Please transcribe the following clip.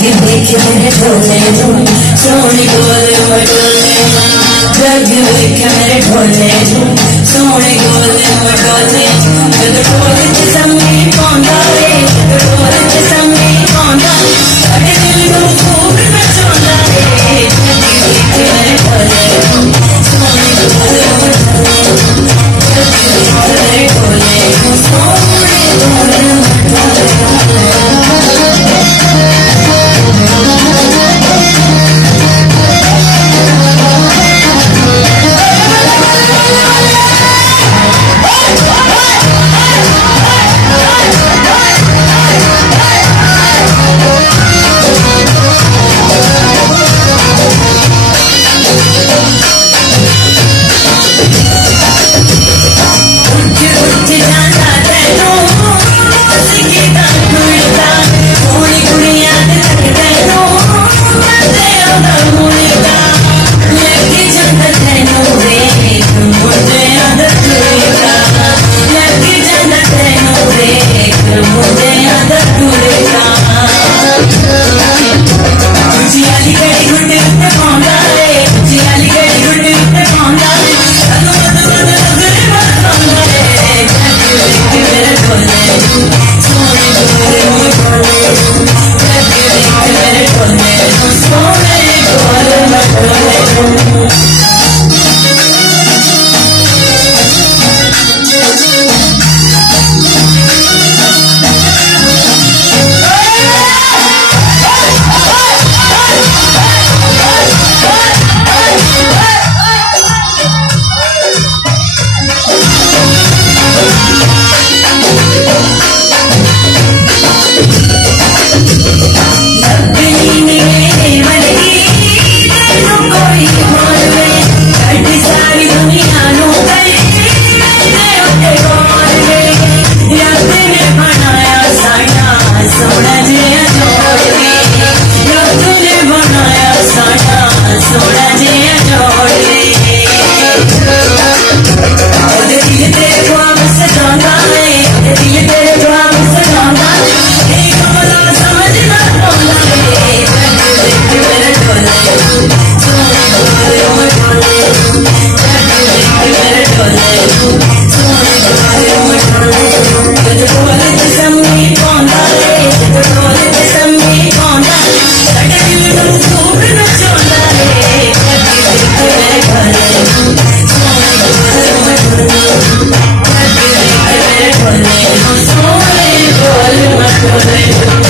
देख मेरे ढोले सोने गोले मटोले जग देख मेरे ढोले सोने गोले मटोले जब ढोल जिसमें पौंदा रे ढोल जिसमें पौंदा अरे दिल को खूब नचांदा रे देख मेरे ढोले सोने गोले मटोले जग देख मेरे ढोले सोने गोले मटोले Sorry,